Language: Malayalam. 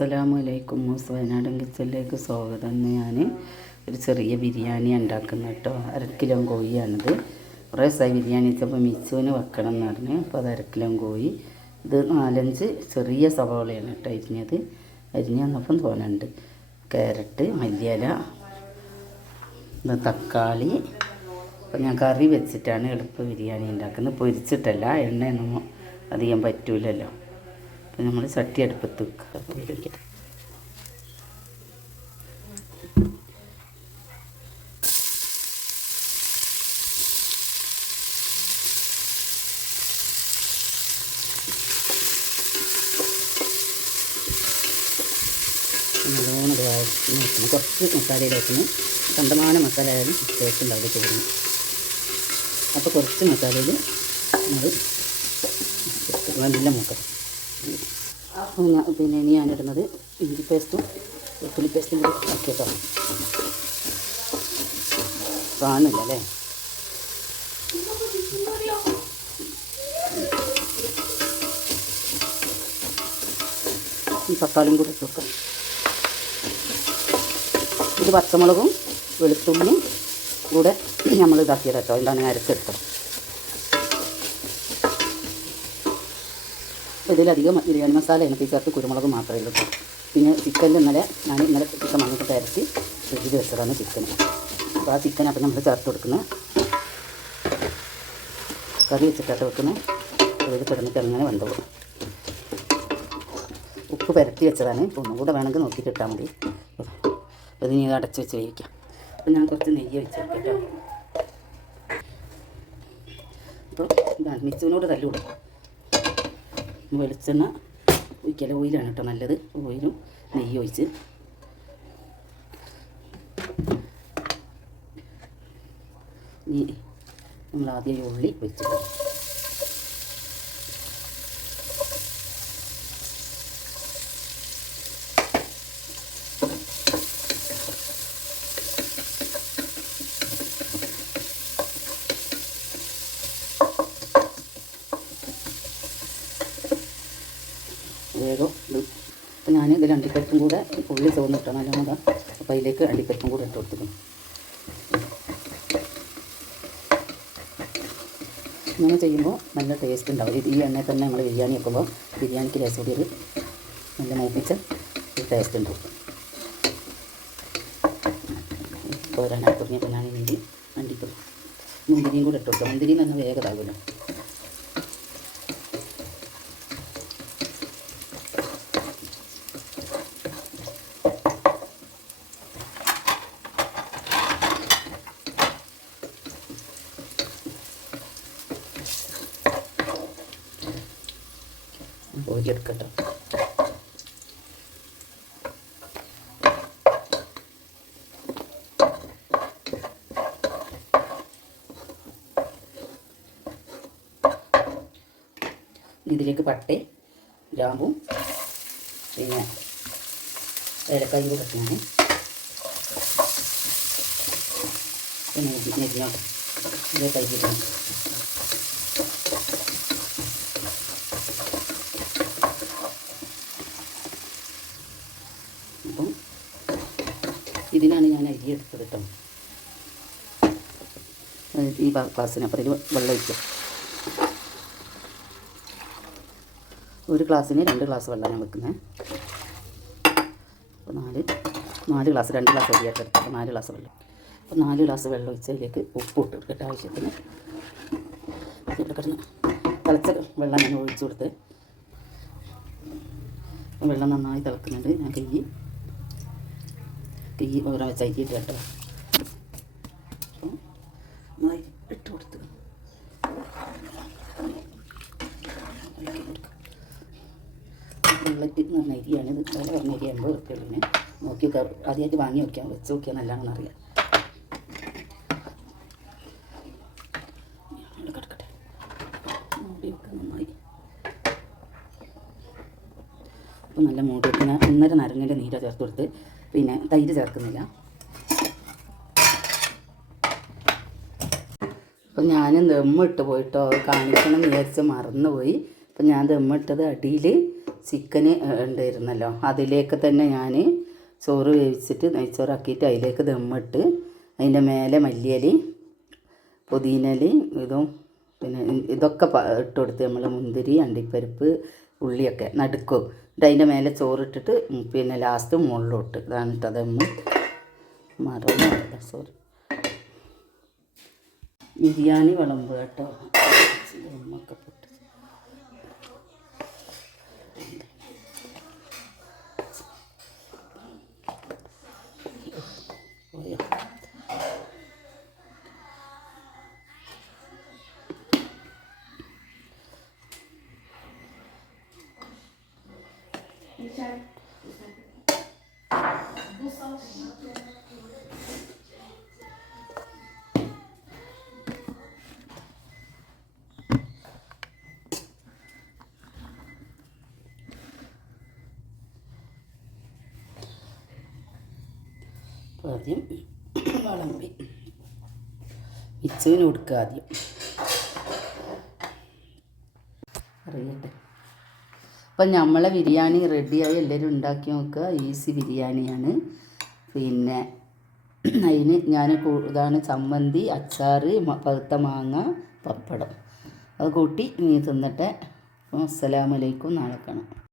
അസ്സലാമു അലൈക്കും. വയനാടൻ കിച്ചണിലേക്ക് സ്വാഗതം. ഞാൻ ഒരു ചെറിയ ബിരിയാണി ഉണ്ടാക്കുന്ന കേട്ടോ. 1/2 കിലോ കോഴിയാണിത്. കുറേ ദിവസമായി ബിരിയാണി വെച്ചപ്പോൾ മിച്ചുവിന് വെക്കണം എന്ന് പറഞ്ഞു. അപ്പോൾ അത് 1/2 കിലോ കോഴി. ഇത് 4-5 ചെറിയ സവാളയാണ് കേട്ടോ അരിഞ്ഞത്. അരിഞ്ഞ് വന്നപ്പം തോന്നുന്നുണ്ട്. ക്യാരറ്റ്, മല്ലിയില, തക്കാളി. അപ്പോൾ ഞാൻ കറി വെച്ചിട്ടാണ് എളുപ്പ ബിരിയാണി ഉണ്ടാക്കുന്നത്. പൊരിച്ചിട്ടല്ല, എണ്ണയൊന്നും അധികം പറ്റൂലല്ലോ. അപ്പോൾ നമ്മൾ ചട്ടി അടുപ്പത്ത് വെക്കുക. നല്ലോണം നോക്കണം. കുറച്ച് മസാലയിലേക്കുന്നു. കണ്ടമാനം മസാല ആയാലും ടേസ്റ്റ് ഉണ്ടാവില്ല ചെയ്യുന്നു. അപ്പോൾ കുറച്ച് മസാലയിൽ നമ്മൾ നല്ല മൂക്കണം. പിന്നെ ഇനി ഞാനിടുന്നത് ഇഞ്ചി പേസ്റ്റും വെളുത്തുള്ളി പേസ്റ്റും കൂടി ആക്കിയിട്ടോ. കാണില്ല അല്ലേ? ഈ തക്കാളിയും കൂടി ഇട്ട് വെക്കാം. ഇത് പച്ചമുളകും വെളുത്തുള്ളിയും കൂടെ നമ്മൾ ഇതാക്കിയത് കേട്ടോ. എന്താണ് അരച്ചെടുത്തത്. ഇതിലധികം ബിരിയാണി മസാലയാണ് ചേർത്ത് കുരുമുളക് മാത്രമേ ഉള്ളൂ. പിന്നെ ചിക്കനിൽ ഇന്നലെ ചിക്കൻ വാങ്ങിയിട്ട് അരച്ച് ഫ്രിഡ്ജിൽ വെച്ചതാണ് ചിക്കൻ. അപ്പോൾ ആ ചിക്കൻ അപ്പം നമ്മൾ ചേർത്ത് കൊടുക്കുന്നത്. കറി വെച്ചിട്ടാണ് വെക്കുന്നത്. അതിൽ കിടന്നിട്ട് അങ്ങനെ വെന്തോളും. ഉപ്പ് പുരട്ടി വെച്ചതാണ്. ഒന്നും കൂടെ വേണമെങ്കിൽ നോക്കിയിട്ട് ഇട്ടാൽ മതി. അത് ഇനി അടച്ച് വെച്ച് വേവിക്കാം. അപ്പോൾ ഞാൻ കുറച്ച് നെയ്യ് വെച്ചെടുക്കാം കേട്ടോ. അപ്പോൾ ഇതാണ് മിച്ചുവിനോട് തല്ലുകൂടും. വെളിച്ചെണ്ണ ഒഴിക്കല ഓയിലാണ് കേട്ടോ നല്ലത്. ഓയിലും നെയ്യ് ഒഴിച്ച് ഈ നമ്മൾ ആദ്യം ഉള്ളി വെച്ച് വേഗം ഇത്. അപ്പോൾ ഞാൻ ഇതിൽ അണ്ടിപ്പരിപ്പും കൂടെ ഉള്ളി ചുവന്നിട്ടാണ് നല്ലോണം. അപ്പോൾ അതിലേക്ക് അണ്ടിപ്പരിപ്പും കൂടെ ഇട്ട് കൊടുത്തിരിക്കും. ഇങ്ങനെ ചെയ്യുമ്പോൾ നല്ല ടേസ്റ്റ് ഉണ്ടാവും. ഈ എണ്ണയിൽ തന്നെ നമ്മൾ ബിരിയാണി വെക്കുമ്പോൾ ബിരിയാണിക്ക് ലേശം കൂടി ഒരു നല്ല മൂപ്പിച്ച ഒരു ടേസ്റ്റ് ഉണ്ടാവും. ഇപ്പോൾ ഒരെണ്ണ തുടങ്ങിയപ്പോൾ ഞാൻ അണ്ടിപ്പരിപ്പ് മുന്തിരിയും കൂടെ ഇട്ട് കൊടുക്കാം. മുന്തിരി എന്ന് പറഞ്ഞാൽ വേഗം ഇതാകുമല്ലോ. എടുക്കട്ടോ. ഇതിലേക്ക് പട്ടയും ഗ്രാമ്പും പിന്നെ ഏലക്കായും കൂടെ ഇട്ടാണ്. പിന്നെ നെല്ലിയോട്ട് ഇതേ കഴിച്ചിട്ടാണ്. അപ്പം ഇതിനാണ് ഞാൻ അരി എടുത്തത് കേട്ടോ. ഈ ഗ്ലാസ്സിന് അപ്പം ഇതിൽ വെള്ളം ഒഴിക്കുക. 1 ഗ്ലാസ്സിന് 2 ഗ്ലാസ് വെള്ളം ഞാൻ വെക്കുന്നത്. അപ്പോൾ 4 ഗ്ലാസ് 2 ഗ്ലാസ് അരിയായിട്ട് എടുത്ത്. അപ്പോൾ 4 ഗ്ലാസ് വെള്ളം. അപ്പോൾ 4 ഗ്ലാസ് വെള്ളം ഒഴിച്ചതിലേക്ക് ഉപ്പ് ഇട്ട് കൊടുക്കട്ടെ ആവശ്യത്തിന്. കിടന്ന് തിളച്ച വെള്ളം ഞാൻ ഒഴിച്ചു കൊടുത്ത്. വെള്ളം നന്നായി തിളക്കുന്നുണ്ട്. ഞാൻ കൈ ഓരോ വെച്ച് അരിയിട്ട് കേട്ടോ. അപ്പോൾ നന്നായി ഇട്ട് കൊടുത്ത് ബുള്ളറ്റ് എന്ന് പറഞ്ഞ അരിയാണ്. ഇത് വില പറഞ്ഞ അരി 80 റുപ്യ. നോക്കി ആദ്യമായിട്ട് വാങ്ങി വെക്കാം, വെച്ച് നോക്കിയാൽ നല്ലതാണെന്ന് അറിയാം. കിടക്കട്ടെ മൂടി വെക്കാം നന്നായി. അപ്പോൾ നല്ല മൂടി വെക്കുന്ന 1.5 നാരങ്ങയുടെ നീര ചേർത്ത് കൊടുത്ത്. പിന്നെ തൈര് ചേർക്കുന്നില്ല. അപ്പോൾ ഞാൻ ദമ്മിട്ട് പോയിട്ടോ, കാണിക്കണം വിചാരിച്ച് മറന്നുപോയി. അപ്പം ഞാൻ ദമ്മിട്ടത് അടിയിൽ ചിക്കന് ഉണ്ടായിരുന്നല്ലോ, അതിലേക്ക് തന്നെ ഞാൻ ചോറ് വേവിച്ചിട്ട് നെയ്ച്ചോറാക്കിയിട്ട് അതിലേക്ക് ദമ്മിട്ട് അതിൻ്റെ മേലെ മല്ലിയില പുതിനയില ഇതും പിന്നെ ഇതൊക്കെ ഇട്ട് കൊടുത്ത് നമ്മൾ മുന്തിരി അണ്ടിപ്പരിപ്പ് ഉള്ളിയൊക്കെ നടുക്കും എന്നിട്ട് അതിൻ്റെ മേലെ ചോറിട്ടിട്ട് പിന്നെ ലാസ്റ്റ് മുകളിലോട്ട് ഇതാണ് കേട്ടോ ദമ്മ്. മറന്നില്ല, സോറി. ബിരിയാണി വിളമ്പ് കേട്ടോ. ദമ്മൊക്കെ പൊട്ട് ആദ്യം വിളമ്പി മിച്ചുവിന് കൊടുക്കുക ആദ്യം. അറിയട്ടെ. അപ്പം നമ്മളെ ബിരിയാണി റെഡിയായി, എല്ലാവരും ഉണ്ടാക്കി നോക്കുക. ഈസി ബിരിയാണിയാണ്. പിന്നെ അതിന് ഞാൻ ഇതാണ് ചമ്മന്തി, അച്ചാർ, പഴുത്ത മാങ്ങ, പപ്പടം അത് കൂട്ടി നീ തിന്നിട്ട്. അസ്സലാമു അലൈക്കും. നാളെ കാണാം.